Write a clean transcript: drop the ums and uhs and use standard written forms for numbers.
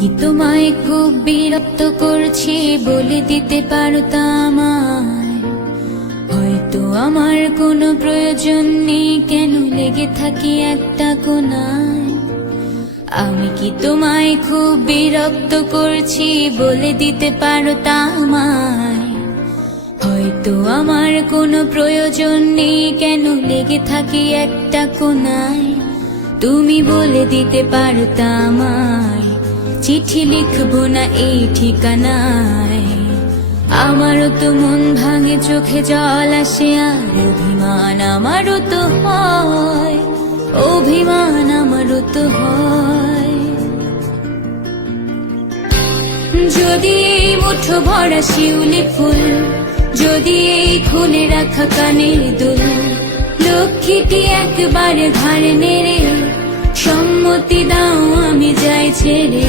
কি তোমায় খুব বিরক্ত করছি বলে দিতে পারতাম, হয়তো আমার কোনো প্রয়োজন নেই, কেন লেগে থাকি একটা কোণায়। আমি কি তোমায় খুব বিরক্ত করছি বলে দিতে পারতাম, হয়তো আমার কোনো প্রয়োজন নেই, কেন লেগে থাকি একটা কোণায়। তুমি বলে দিতে পারতাম চিঠি লিখবো না এই ঠিকানায়। আমারও তো মন ভাঙে, চোখে জল আসে, আর অভিমান আমারও তো হয়, অভিমান আমারও তো হয়। যদি এই মুঠো ভরা শিউলি ফুল, যদি এই খুলে রাখা কানের দুল, লক্ষ্মীটি একবারে ঘাড়ে নেড়ে সম্মতি দাও আমি যাই ছেড়ে।